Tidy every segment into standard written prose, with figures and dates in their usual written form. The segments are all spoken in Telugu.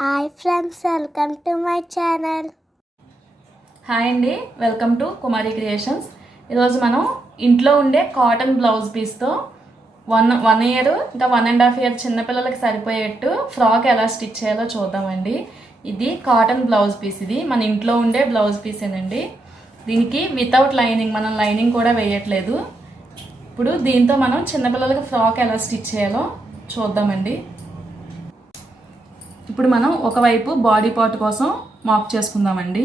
Hi friends, welcome to my channel. Hi అండి, వెల్కమ్ టు కుమారి క్రియేషన్స్. ఈరోజు మనం ఇంట్లో ఉండే కాటన్ బ్లౌజ్ పీస్తో వన్ ఇయర్ ఇంకా 1.5 ఇయర్ చిన్నపిల్లలకి సరిపోయేట్టు ఫ్రాక్ ఎలా స్టిచ్ చేయాలో చూద్దామండి. ఇది కాటన్ బ్లౌజ్ పీస్, ఇది మన ఇంట్లో ఉండే బ్లౌజ్ పీసేనండి. దీనికి వితౌట్ లైనింగ్, మనం లైనింగ్ కూడా వేయట్లేదు. ఇప్పుడు దీంతో మనం చిన్నపిల్లలకి ఫ్రాక్ ఎలా స్టిచ్ చేయాలో చూద్దామండి. ఇప్పుడు మనం ఒకవైపు బాడీ పార్ట్ కోసం మార్క్ చేసుకుందామండి.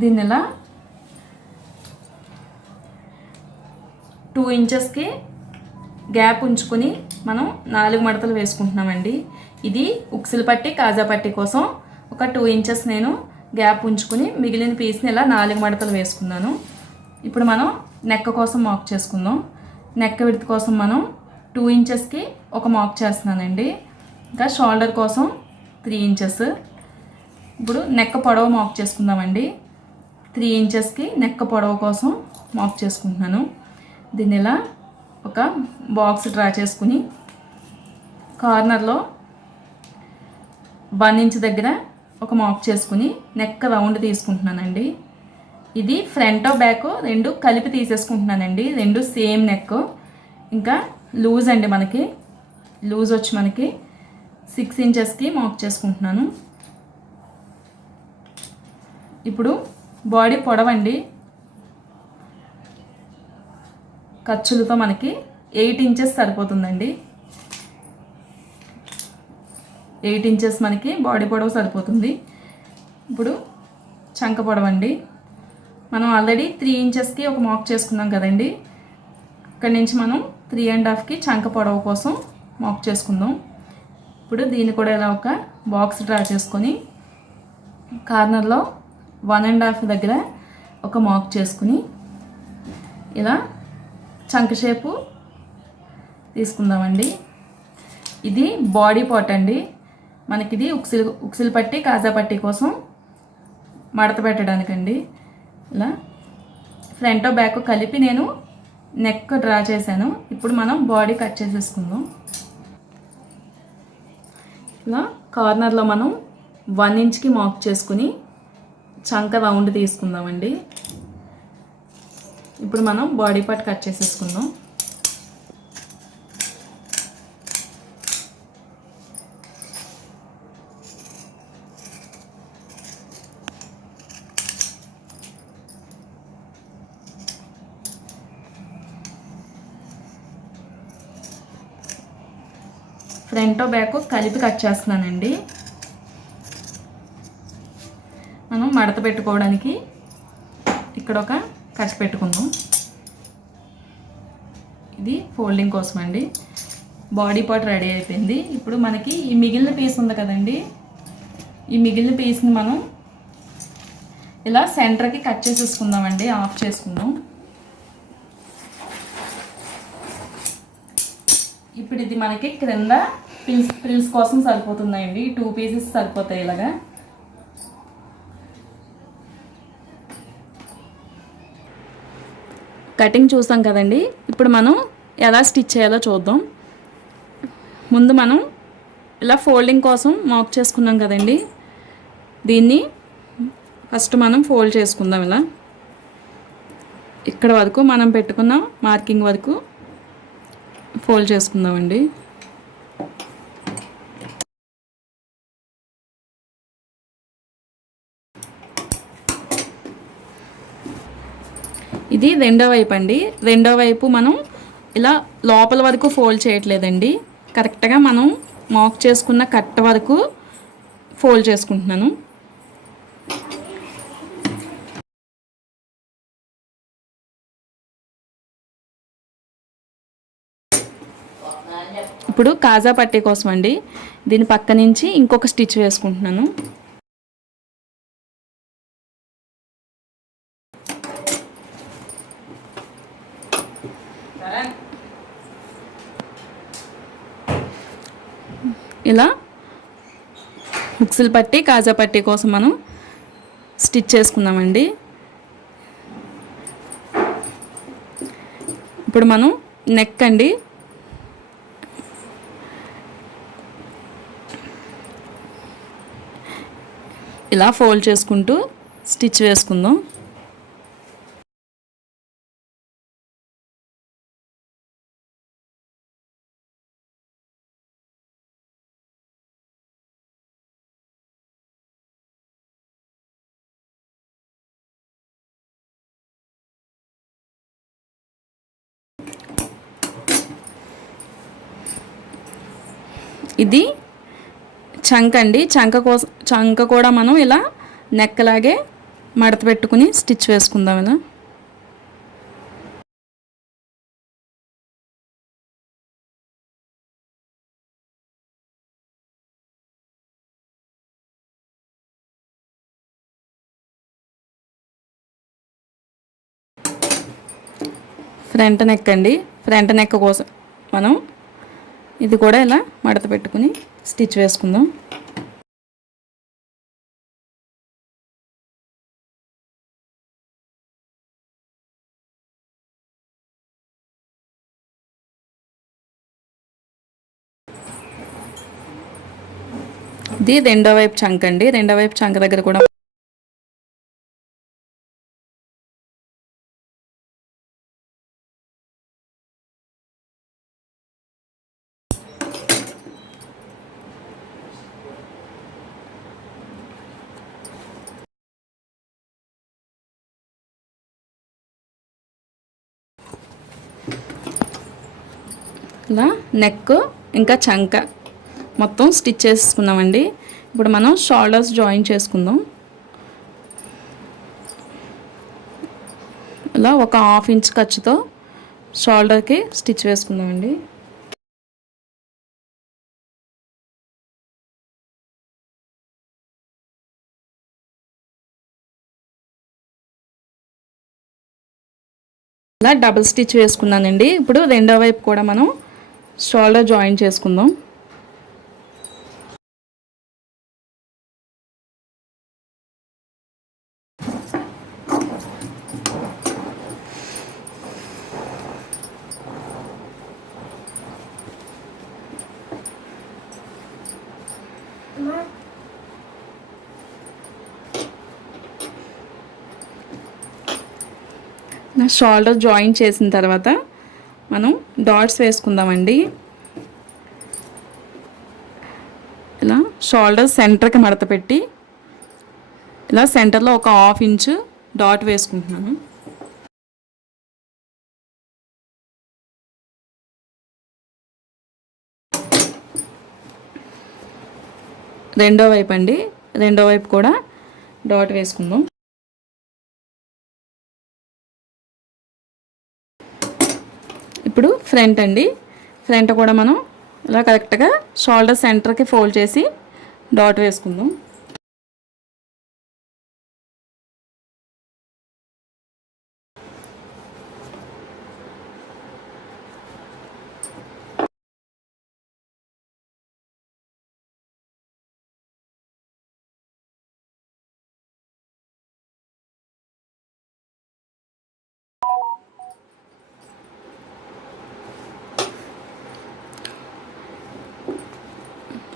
దీన్ని ఇలా 2 ఇంచెస్కి గ్యాప్ ఉంచుకొని మనం 4 మడతలు వేసుకుంటున్నామండి. ఇది ఉక్సులు పట్టి కాజా పట్టి కోసం ఒక 2 ఇంచెస్ నేను గ్యాప్ ఉంచుకొని మిగిలిన పీస్ని ఇలా 4 మడతలు వేసుకున్నాను. ఇప్పుడు మనం నెక్ కోసం మార్క్ చేసుకుందాం. నెక్ విడ్త్ కోసం మనం 2 ఇంచెస్కి ఒక మార్క్ చేస్తున్నానండి. ఇంకా షోల్డర్ కోసం 3 ఇంచెస్. ఇప్పుడు నెక్ పొడవు మార్క్ చేసుకుందామండి. 3 ఇంచెస్కి నెక్ పొడవు కోసం మార్క్ చేసుకుంటున్నాను. దీన్ని ఇలా ఒక బాక్స్ డ్రా చేసుకుని కార్నర్లో 1 ఇంచ్ దగ్గర ఒక మార్క్ చేసుకుని నెక్ రౌండ్ తీసుకుంటున్నానండి. ఇది ఫ్రంట్ బ్యాక్ రెండు కలిపి తీసేసుకుంటున్నానండి. రెండు సేమ్ నెక్. ఇంకా లూజ్ అండి, మనకి లూజ్ వచ్చి మనకి 6 ఇంచెస్కి మార్క్ చేసుకుంటున్నాను. ఇప్పుడు బాడీ పొడవండి, ఖర్చులతో మనకి 8 ఇంచెస్ సరిపోతుందండి. 8 ఇంచెస్ మనకి బాడీ పొడవు సరిపోతుంది. ఇప్పుడు చంక పొడవండి, మనం ఆల్రెడీ 3 ఇంచెస్కి ఒక మార్క్ చేసుకున్నాం కదండి. ఇక్కడి నుంచి మనం 3.5కి చంక పొడవు కోసం మార్క్ చేసుకుందాం. ఇప్పుడు దీన్ని కూడా ఇలా ఒక బాక్స్ డ్రా చేసుకొని కార్నర్లో 1.5 దగ్గర ఒక మార్క్ చేసుకుని ఇలా చంక షేపు తీసుకుందామండి. ఇది బాడీ పార్ట్ అండి. మనకిది ఉక్సులు పట్టి కాజా పట్టి కోసం మడత పెట్టడానికండి. ఇలా ఫ్రంట్ బ్యాక్ కలిపి నేను నెక్ డ్రా చేశాను. ఇప్పుడు మనం బాడీ కట్ చేసేసుకుందాం. ఇలా కార్నర్లో మనం 1 ఇంచ్కి మార్క్ చేసుకుని చంక రౌండ్ తీసుకుందామండి. ఇప్పుడు మనం బాడీ పార్ట్ కట్ చేసేసుకుందాం. ఫ్రంట్ బ్యాక్ కలిపి కట్ చేస్తున్నానండి. మనం మడత పెట్టుకోవడానికి ఇక్కడ ఒక కట్ పెట్టుకుందాం. ఇది ఫోల్డింగ్ కోసం అండి. బాడీ పార్ట్ రెడీ అయిపోయింది. ఇప్పుడు మనకి ఈ మిగిలిన పీస్ ఉంది కదండి, ఈ మిగిలిన పీస్ని మనం ఇలా సెంటర్కి కట్ చేసేసుకుందామండి. ఆఫ్ చేసుకుందాం. ఇప్పుడు ఇది మనకి క్రింద పిల్స్ కోసం సరిపోతుందండి. 2 పీసెస్ సరిపోతాయి. ఇలాగా కటింగ్ చూసాం కదండి. ఇప్పుడు మనం ఎలా స్టిచ్ చేయాలో చూద్దాం. ముందు మనం ఇలా ఫోల్డింగ్ కోసం మార్క్ చేసుకున్నాం కదండి. దీన్ని ఫస్ట్ మనం ఫోల్డ్ చేసుకుందాం. ఇలా ఇక్కడ వరకు మనం పెట్టుకున్న మార్కింగ్ వరకు ఫోల్డ్ చేసుకుందామండి. ఇది రెండో వైపు అండి. రెండో వైపు మనం ఇలా లోపల వరకు ఫోల్డ్ చేయట్లేదండి. కరెక్ట్గా మనం మార్క్ చేసుకున్న కట్ వరకు ఫోల్డ్ చేసుకుంటున్నాను. ఇప్పుడు కాజా పట్టీ కోసం అండి, దీని పక్క నుంచి ఇంకొక స్టిచ్ వేసుకుంటున్నాను. ఇలా ఉక్సులు పట్టి కాజా పట్టీ కోసం మనం స్టిచ్ చేసుకుందామండి. ఇప్పుడు మనం నెక్ అండి, ఇలా ఫోల్డ్ చేసుకుంటూ స్టిచ్ వేసుకుందాం. ఇది చంక అండి. చంక కూడా మనం ఇలా నెక్కలాగే మడత పెట్టుకుని స్టిచ్ వేసుకుందాం. ఇలా ఫ్రంట్ నెక్ అండి. ఫ్రంట్ నెక్ కోసం మనం ఇది కూడా ఇలా మడత పెట్టుకుని స్టిచ్ వేసుకుందాం. ఇది రెండో వైపు చంక అండి. రెండో వైపు చంక దగ్గర కూడా ఇలా నెక్ ఇంకా చంక మొత్తం స్టిచ్ చేసుకున్నామండి. ఇప్పుడు మనం షోల్డర్స్ జాయిన్ చేసుకుందాం. ఇలా ఒక 1/2 ఇంచ్ ఖర్చుతో షోల్డర్కి స్టిచ్ వేసుకుందామండి. ఇలా డబుల్ స్టిచ్ వేసుకున్నానండి. ఇప్పుడు రెండో వైపు కూడా మనం షోల్డర్ జాయిన్ చేసుకుందాం. నా షోల్డర్ జాయిన్ చేసిన తర్వాత మనం డాట్స్ వేసుకుందామండి. ఇలా షోల్డర్ సెంటర్కి మడత పెట్టి ఇలా సెంటర్లో ఒక 1/2 ఇంచ్ డాట్ వేసుకుంటున్నాను. రెండో వైపు అండి. రెండో వైపు కూడా డాట్ వేసుకుందాం. ఇప్పుడు ఫ్రంట్ అండి. ఫ్రంట్ కూడా మనం ఇలా కరెక్ట్గా షోల్డర్ సెంటర్కి ఫోల్డ్ చేసి డాట్ వేసుకుందాం.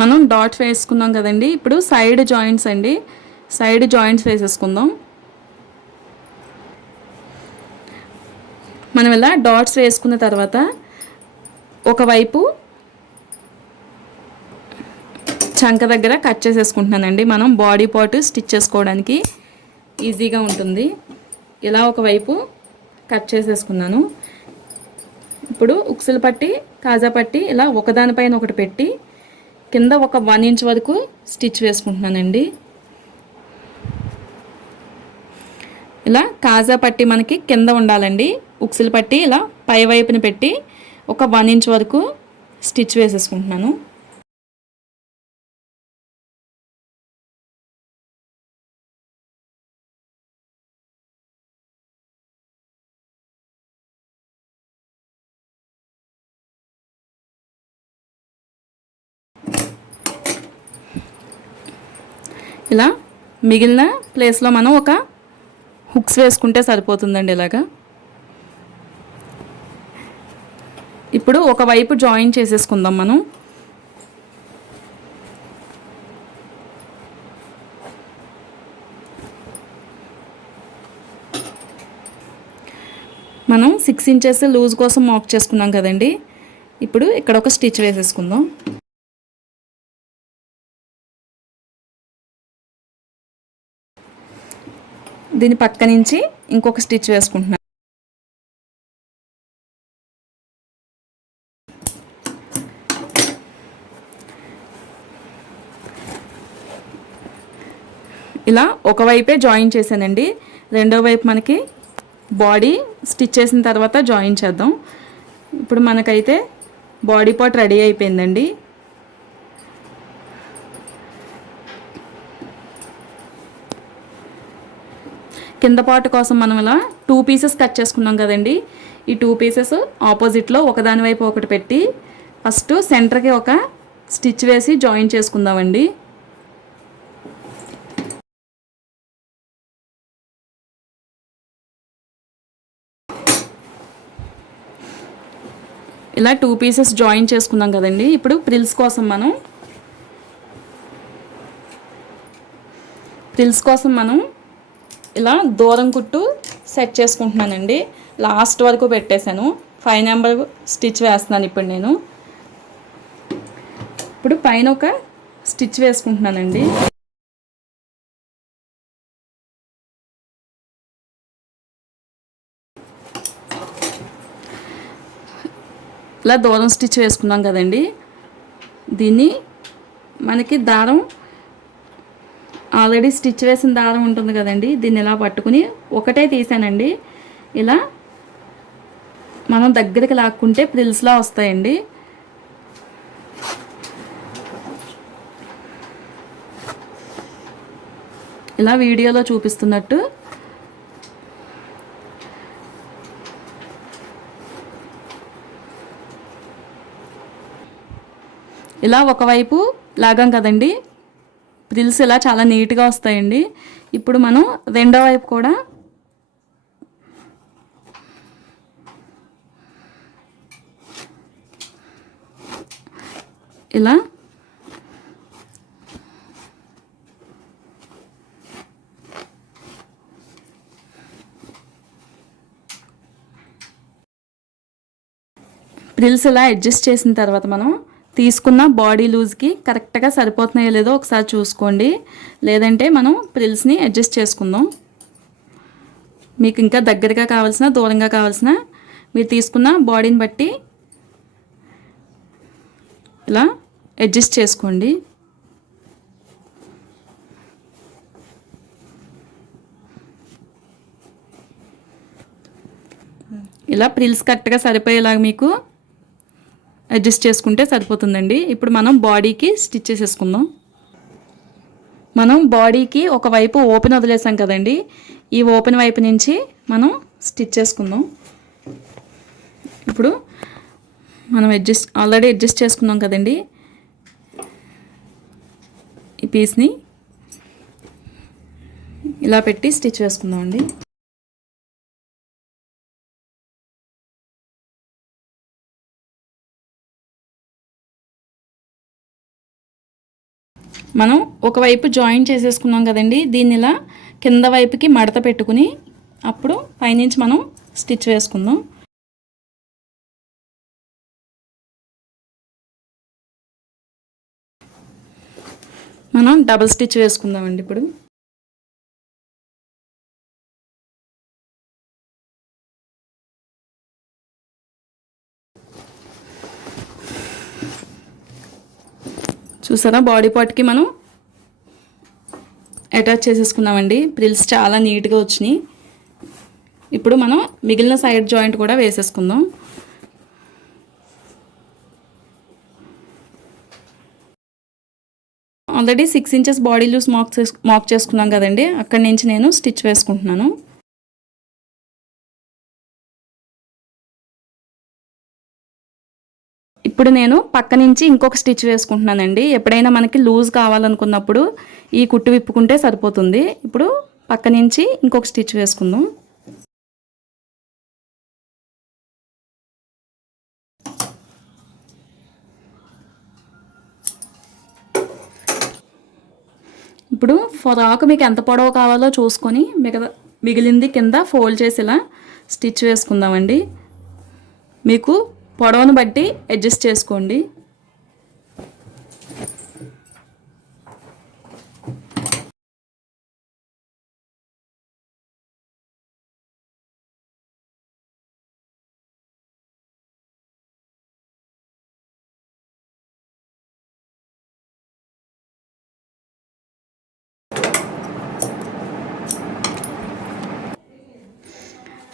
మనం డాట్స్ వేసుకున్నాం కదండి. ఇప్పుడు సైడ్ జాయింట్స్ అండి. సైడ్ జాయింట్స్ వేసేసుకుందాం. మనం ఇలా డాట్స్ వేసుకున్న తర్వాత ఒకవైపు చంక దగ్గర కట్ చేసేసుకుంటున్నానండి. మనం బాడీ పార్ట్ స్టిచ్ చేసుకోవడానికి ఈజీగా ఉంటుంది. ఇలా ఒకవైపు కట్ చేసేసుకున్నాను. ఇప్పుడు ఉక్సులు పట్టి కాజా పట్టి ఇలా ఒకదానిపైన ఒకటి పెట్టి కింద ఒక 1 ఇంచ్ వరకు స్టిచ్ వేసుకుంటున్నానండి. ఇలా కాజా పట్టి మనకి కింద ఉండాలండి. ఉక్సులు పట్టి ఇలా పై వైపుని పెట్టి ఒక 1 ఇంచ్ వరకు స్టిచ్ వేసేసుకుంటున్నాను. ఇలా మిగిలిన ప్లేస్లో మనం ఒక హుక్స్ వేసుకుంటే సరిపోతుందండి. ఇలాగా ఇప్పుడు ఒకవైపు జాయిన్ చేసేసుకుందాం. మనం మనం 6 ఇంచెస్ లూజ్ కోసం మార్క్ చేసుకున్నాం కదండి. ఇప్పుడు ఇక్కడ ఒక స్టిచ్ వేసేసుకుందాం. దీని పక్క నుంచి ఇంకొక స్టిచ్ వేసుకుంటున్నాను. ఇలా ఒకవైపే జాయిన్ చేశానండి. రెండో వైపు మనకి బాడీ స్టిచ్ చేసిన తర్వాత జాయిన్ చేద్దాం. ఇప్పుడు మనకైతే బాడీ పార్ట్ రెడీ అయిపోయిందండి. కింద పార్ట్ కోసం మనం ఇలా 2 పీసెస్ కట్ చేసుకున్నాం కదండి. ఈ 2 పీసెస్ ఆపోజిట్లో ఒకదాని వైపు ఒకటి పెట్టి ఫస్ట్ సెంటర్కి ఒక స్టిచ్ వేసి జాయిన్ చేసుకుందామండి. ఇలా 2 పీసెస్ జాయిన్ చేసుకున్నాం కదండి. ఇప్పుడు ప్రిల్స్ కోసం మనం ఇలా దూరం కుట్టు సెట్ చేసుకుంటున్నానండి. లాస్ట్ వరకు పెట్టేశాను. 5 నెంబర్ స్టిచ్ వేస్తున్నాను ఇప్పుడు పైన ఒక స్టిచ్ వేసుకుంటున్నానండి. ఇలా దూరం స్టిచ్ వేసుకున్నాం కదండి. దీన్ని మనకి దారం ఆల్రెడీ స్టిచ్ వేసిన దారం ఉంటుంది కదండి. దీన్ని ఇలా పట్టుకుని ఒకటే తీసానండి. ఇలా మనం దగ్గరికి లాక్కుంటే ప్రిల్స్లా వస్తాయండి. ఇలా వీడియోలో చూపిస్తున్నట్టు ఇలా ఒకవైపు లాగాం కదండి. ప్రిల్స్ ఇలా చాలా నీట్గా వస్తాయండి. ఇప్పుడు మనం రెండో వైపు కూడా ఇలా ప్రిల్స్ ఇలా అడ్జస్ట్ చేసిన తర్వాత మనం తీసుకున్న బాడీ లూజ్కి కరెక్ట్గా సరిపోతున్నాయో లేదో ఒకసారి చూసుకోండి. లేదంటే మనం ప్రిల్స్ని అడ్జస్ట్ చేసుకుందాం. మీకు ఇంకా దగ్గరగా కావాల్సిన దూరంగా కావాల్సిన మీరు తీసుకున్న బాడీని బట్టి ఇలా అడ్జస్ట్ చేసుకోండి. ఇలా ప్రిల్స్ కరెక్ట్గా సరిపోయేలాగా మీకు అడ్జస్ట్ చేసుకుంటే సరిపోతుందండి. ఇప్పుడు మనం బాడీకి స్టిచ్ చేసేసుకుందాం. మనం బాడీకి ఒకవైపు ఓపెన్ వదిలేసాం కదండి. ఈ ఓపెన్ వైపు నుంచి మనం స్టిచ్ చేసుకుందాం. ఇప్పుడు మనం ఆల్రెడీ అడ్జస్ట్ చేసుకున్నాం కదండి. ఈ పీస్ని ఇలా పెట్టి స్టిచ్ వేసుకుందాం అండి. మనం ఒకవైపు జాయిన్ చేసేసుకున్నాం కదండి. దీన్ని ఇలా కింద వైపుకి మడత పెట్టుకుని అప్పుడు పైనుంచి మనం స్టిచ్ వేసుకుందాం. మనం డబుల్ స్టిచ్ వేసుకుందామండి. ఇప్పుడు చూసారా బాడీ పార్ట్కి మనం అటాచ్ చేసేసుకున్నామండి. ప్రిల్స్ చాలా నీట్గా వచ్చినాయి. ఇప్పుడు మనం మిగిలిన సైడ్ జాయింట్ కూడా వేసేసుకుందాం. Already 6 inches body loose mark చేసుకున్నాం కదండి. అక్కడి నుంచి నేను స్టిచ్ వేసుకుంటున్నాను. ఇప్పుడు నేను పక్క నుంచి ఇంకొక స్టిచ్ వేసుకుంటున్నానండి. ఎప్పుడైనా మనకి లూజ్ కావాలనుకున్నప్పుడు ఈ కుట్టు విప్పుకుంటే సరిపోతుంది. ఇప్పుడు పక్క నుంచి ఇంకొక స్టిచ్ వేసుకుందాం. ఇప్పుడు ఫ్రాక్ మీకు ఎంత పొడవు కావాలో చూసుకొని మిగిలింది కింద ఫోల్డ్ చేసి ఇలా స్టిచ్ వేసుకుందామండి. మీకు పొడవును బట్టి అడ్జస్ట్ చేసుకోండి.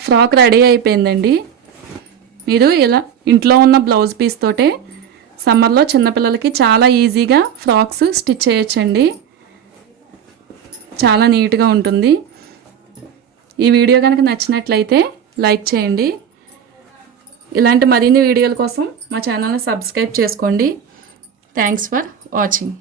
ఫ్రాక్ రెడీ అయిపోయిందండి. మీరు ఇలా ఇంట్లో ఉన్న బ్లౌజ్ పీస్ తోటే సమ్మర్లో చిన్నపిల్లలకి చాలా ఈజీగా ఫ్రాక్స్ స్టిచ్ చేయొచ్చండి. చాలా నీట్గా ఉంటుంది. ఈ వీడియో కనుక నచ్చినట్లయితే లైక్ చేయండి. ఇలాంటి మరిన్ని వీడియోల కోసం మా ఛానల్ని సబ్స్క్రైబ్ చేసుకోండి. Thanks for watching.